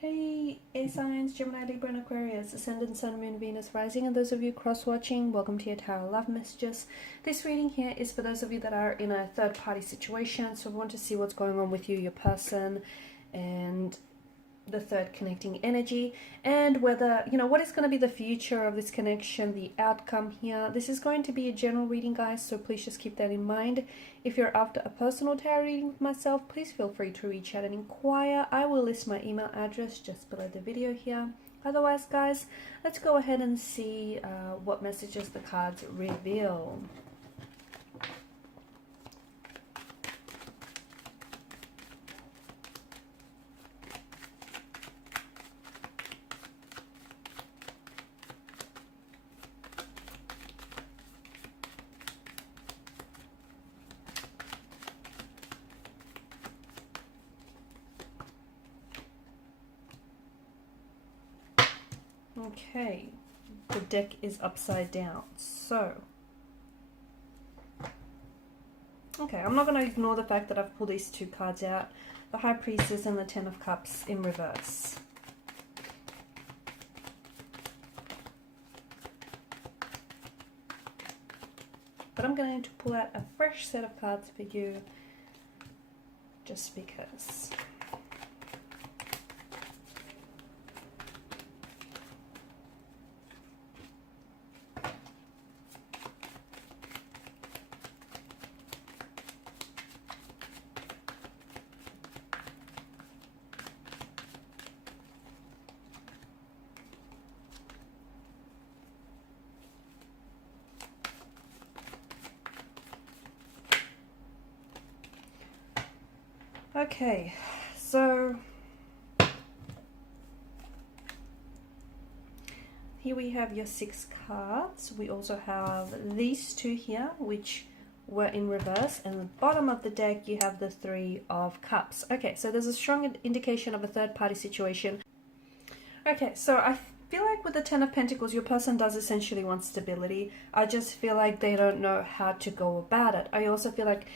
Hey, A signs, Gemini, Libra, and Aquarius, Ascendant, Sun, Moon, Venus, Rising, and those of you cross-watching, welcome to your Tarot Love Messages. This reading here is for those of you that are in a third-party situation, so we want to see what's going on with you, your person, and the third connecting energy, and whether, what is going to be the future of this connection, the outcome here. This is going to be a general reading, guys, so please just keep that in mind. If you're after a personal tarot reading with myself, please feel free to reach out and inquire. I will list my email address just below the video here. Otherwise, guys, let's go ahead and see what messages the cards reveal. Okay, the deck is upside down, so okay, I'm not going to ignore the fact that I've pulled these two cards out, the High Priestess and the Ten of Cups in reverse. But I'm going to pull out a fresh set of cards for you just because. Okay, so here we have your 6 cards. We also have these two here, which were in reverse, and at the bottom of the deck you have the 3 of Cups. Okay, so there's a strong indication of a third-party situation. Okay, so I feel like with the Ten of Pentacles, your person does essentially want stability. I just feel like they don't know how to go about it. I also feel like,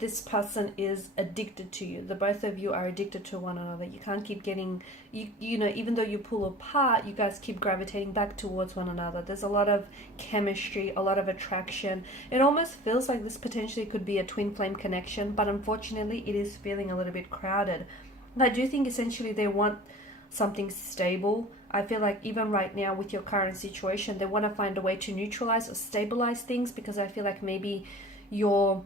this person is addicted to you. The both of you are addicted to one another. You can't keep getting, even though you pull apart, you guys keep gravitating back towards one another. There's a lot of chemistry, a lot of attraction. It almost feels like this potentially could be a twin flame connection, but unfortunately it is feeling a little bit crowded. I do think essentially they want something stable. I feel like even right now with your current situation, they want to find a way to neutralize or stabilize things, because I feel like maybe you're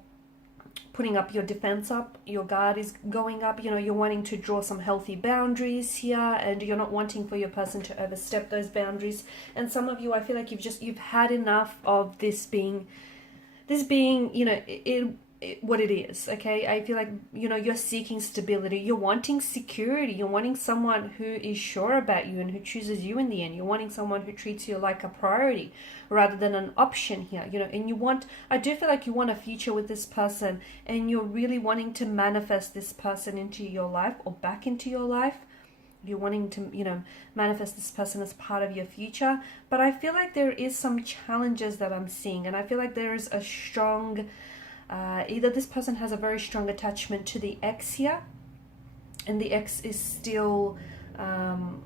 putting up your defense up, your guard is going up, you're wanting to draw some healthy boundaries here, and you're not wanting for your person to overstep those boundaries. And some of you, I feel like you've had enough of this being, what it is. Okay, I feel like you're seeking stability, you're wanting security, you're wanting someone who is sure about you and who chooses you in the end. You're wanting someone who treats you like a priority rather than an option here, and I do feel like you want a future with this person, and you're really wanting to manifest this person into your life or back into your life. You're wanting to, manifest this person as part of your future. But I feel like there is some challenges that I'm seeing, and I feel like there is a strong either this person has a very strong attachment to the ex here, and the ex is still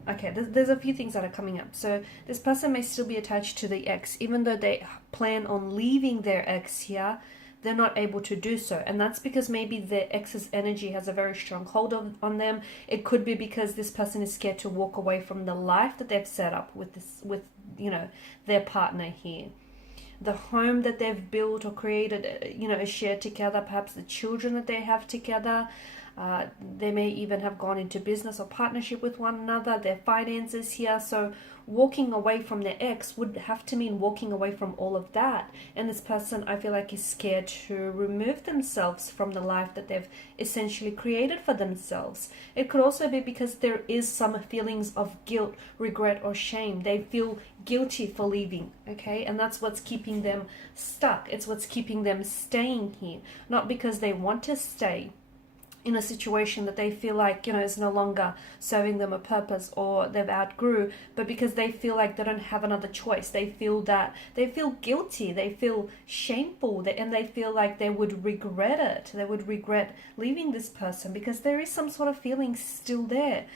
okay, there's a few things that are coming up. So this person may still be attached to the ex, even though they plan on leaving their ex here, they're not able to do so. And that's because maybe their ex's energy has a very strong hold on them. It could be because this person is scared to walk away from the life that they've set up with their partner here. The home that they've built or created, shared together, perhaps the children that they have together. They may even have gone into business or partnership with one another, their finances here. So walking away from their ex would have to mean walking away from all of that. And this person, I feel like, is scared to remove themselves from the life that they've essentially created for themselves. It could also be because there is some feelings of guilt, regret, or shame. They feel guilty for leaving, okay? And that's what's keeping them stuck. It's what's keeping them staying here. Not because they want to stay in a situation that they feel like, is no longer serving them a purpose or they've outgrew, but because they feel like they don't have another choice. They feel guilty, they feel shameful, and they feel like they would regret it. They would regret leaving this person because there is some sort of feeling still there.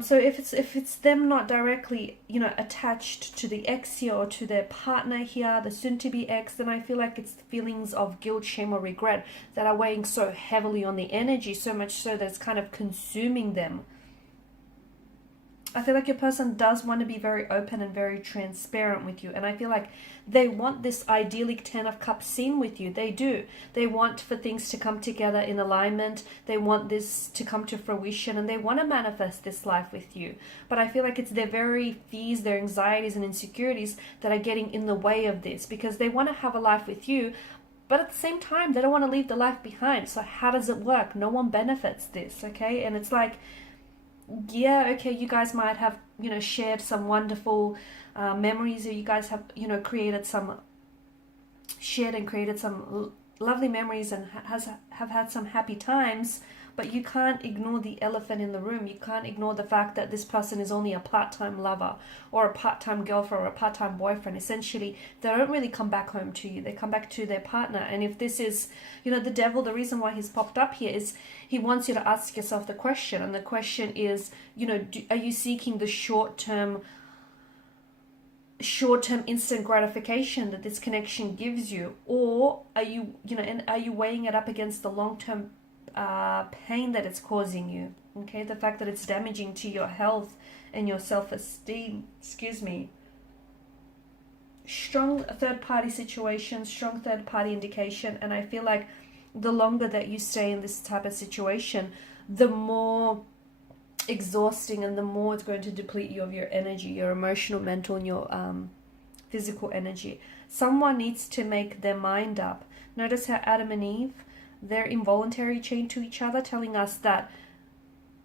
So if it's them not directly, you know, attached to the ex here or to their partner here, the soon-to-be ex, then I feel like it's feelings of guilt, shame, or regret that are weighing so heavily on the energy, so much so that it's kind of consuming them. I feel like your person does want to be very open and very transparent with you. And I feel like they want this idyllic 10 of Cups scene with you. They do. They want for things to come together in alignment. They want this to come to fruition. And they want to manifest this life with you. But I feel like it's their very fears, their anxieties and insecurities that are getting in the way of this. Because they want to have a life with you. But at the same time, they don't want to leave the life behind. So how does it work? No one benefits this, okay? And it's like, yeah, okay, you guys might have, you know, shared some wonderful memories, or you guys have, you know, shared and created some lovely memories and have had some happy times, but you can't ignore the elephant in the room. You can't ignore the fact that this person is only a part-time lover or a part-time girlfriend or a part-time boyfriend. Essentially, they don't really come back home to you. They come back to their partner. And if this is, you know, the devil, the reason why he's popped up here is he wants you to ask yourself the question. And the question is, you know, are you seeking the short-term instant gratification that this connection gives you, or are you, you know, and are you weighing it up against the long-term pain that it's causing you? Okay, the fact that it's damaging to your health and your self-esteem. Excuse me. Strong third-party situation, strong third-party indication, and I feel like the longer that you stay in this type of situation, the more exhausting and the more it's going to deplete you of your energy, your emotional, mental, and your physical energy. Someone needs to make their mind up. Notice how Adam and Eve, they're involuntary chained to each other, telling us that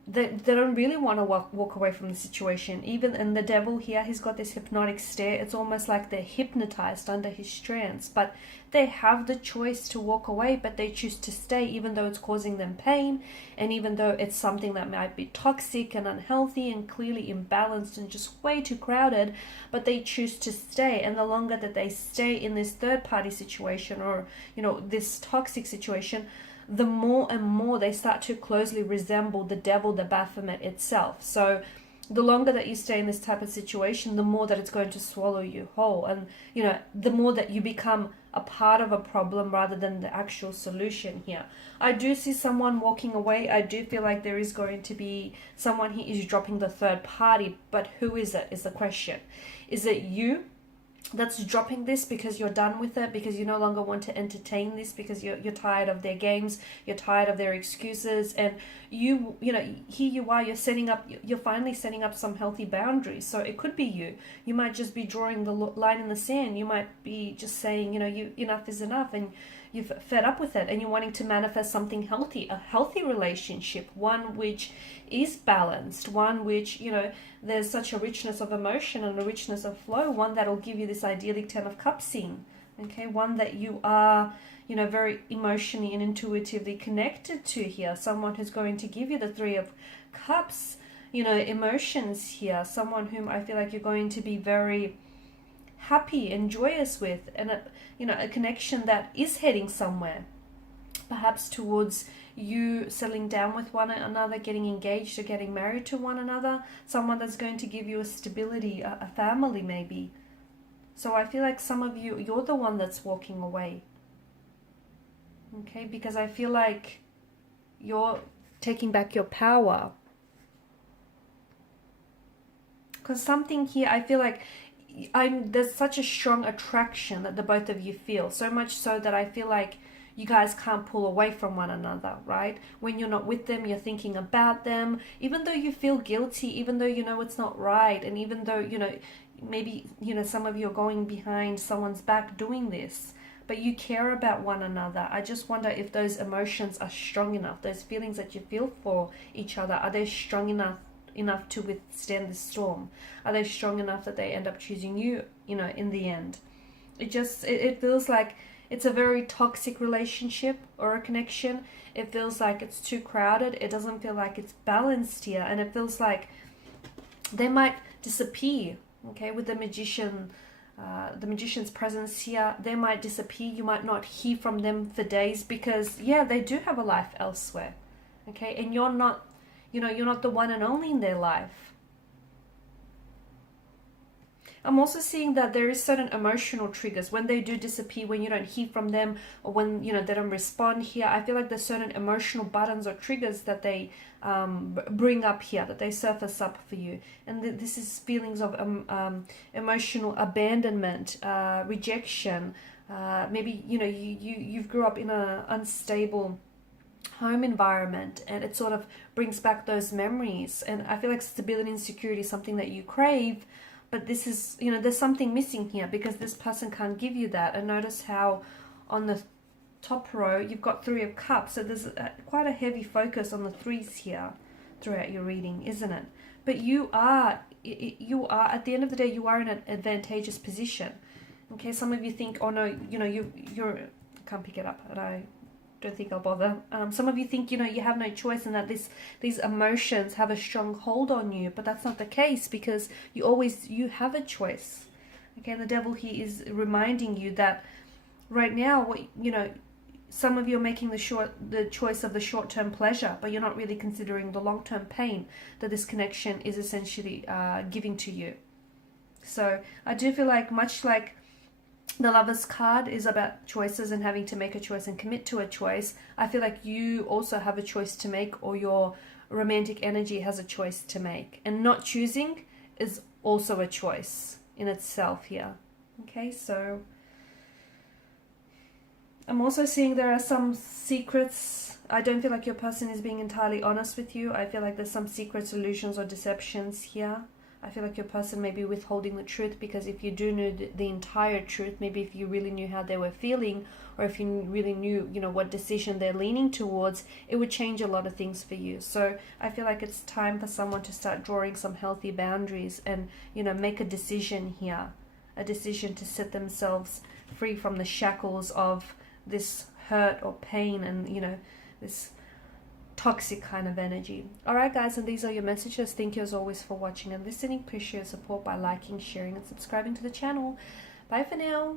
they don't really want to walk away from the situation. Even in the devil here, he's got this hypnotic stare. It's almost like they're hypnotized under his trance, but they have the choice to walk away, but they choose to stay even though it's causing them pain, and even though it's something that might be toxic and unhealthy and clearly imbalanced and just way too crowded, but they choose to stay. And the longer that they stay in this third party situation, or, you know, this toxic situation, the more and more they start to closely resemble the devil, the Baphomet itself. So the longer that you stay in this type of situation, the more that it's going to swallow you whole. And, you know, the more that you become a part of a problem rather than the actual solution here. I do see someone walking away. I do feel like there is going to be someone who is dropping the third party, but who is it is the question. Is it you that's dropping this because you're done with it, because you no longer want to entertain this, because you're tired of their games, you're tired of their excuses, and you know, here you are, you're finally setting up some healthy boundaries. So it could be you might just be drawing the line in the sand. You might be just saying, you know, enough is enough, and you've fed up with it, and you're wanting to manifest something healthy, a healthy relationship, one which is balanced, one which, you know, there's such a richness of emotion and a richness of flow, one that'll give you this idyllic 10 of Cups scene, okay, one that you are, you know, very emotionally and intuitively connected to here, someone who's going to give you the 3 of Cups, you know, emotions here, someone whom I feel like you're going to be very happy and joyous with, and you know, a connection that is heading somewhere, perhaps towards you settling down with one another, getting engaged or getting married to one another, someone that's going to give you a stability, a family maybe. So I feel like some of you, you're the one that's walking away, okay, because I feel like you're taking back your power, because something here, I feel like there's such a strong attraction that the both of you feel, so much so that I feel like you guys can't pull away from one another, right? When you're not with them, you're thinking about them, even though you feel guilty, even though you know it's not right, and even though, you know, maybe, you know, some of you are going behind someone's back doing this, but you care about one another. I just wonder if those emotions are strong enough, those feelings that you feel for each other, are they strong enough to withstand the storm? Are they strong enough that they end up choosing you, you know, in the end? It feels like it's a very toxic relationship or a connection. It feels like it's too crowded. It doesn't feel like it's balanced here, and it feels like they might disappear, okay, with the magician's presence here. They might disappear. You might not hear from them for days because, yeah, they do have a life elsewhere, okay, and you're not You know, you're not the one and only in their life. I'm also seeing that there is certain emotional triggers when they do disappear, when you don't hear from them, or when, you know, they don't respond here. I feel like there's certain emotional buttons or triggers that they bring up here, that they surface up for you. And this is feelings of emotional abandonment, rejection. Maybe, you know, you've grew up in an unstable home environment, and it sort of brings back those memories. And I feel like stability and security is something that you crave, but this is, you know, there's something missing here because this person can't give you that. And notice how on the top row you've got 3 of Cups, so there's quite a heavy focus on the 3s here throughout your reading, isn't it? But you are at the end of the day, you are in an advantageous position. Okay, some of you think, oh no, you know, you're I can't pick it up, and I don't think I'll bother. Some of you think, you know, you have no choice and that these emotions have a strong hold on you, but that's not the case, because you have a choice. Okay, the Devil here is reminding you that right now, you know, some of you are making the choice of the short-term pleasure, but you're not really considering the long-term pain that this connection is essentially giving to you. So I do feel like, much like the Lover's card is about choices and having to make a choice and commit to a choice, I feel like you also have a choice to make, or your romantic energy has a choice to make. And not choosing is also a choice in itself here. Okay, so I'm also seeing there are some secrets. I don't feel like your person is being entirely honest with you. I feel like there's some secrets, illusions, or deceptions here. I feel like your person may be withholding the truth, because if you do know the entire truth, maybe if you really knew how they were feeling, or if you really knew, you know, what decision they're leaning towards, it would change a lot of things for you. So I feel like it's time for someone to start drawing some healthy boundaries and, you know, make a decision here. A decision to set themselves free from the shackles of this hurt or pain and, you know, this toxic kind of energy. Alright guys, and these are your messages. Thank you as always for watching and listening. Appreciate your support by liking, sharing, and subscribing to the channel. Bye for now.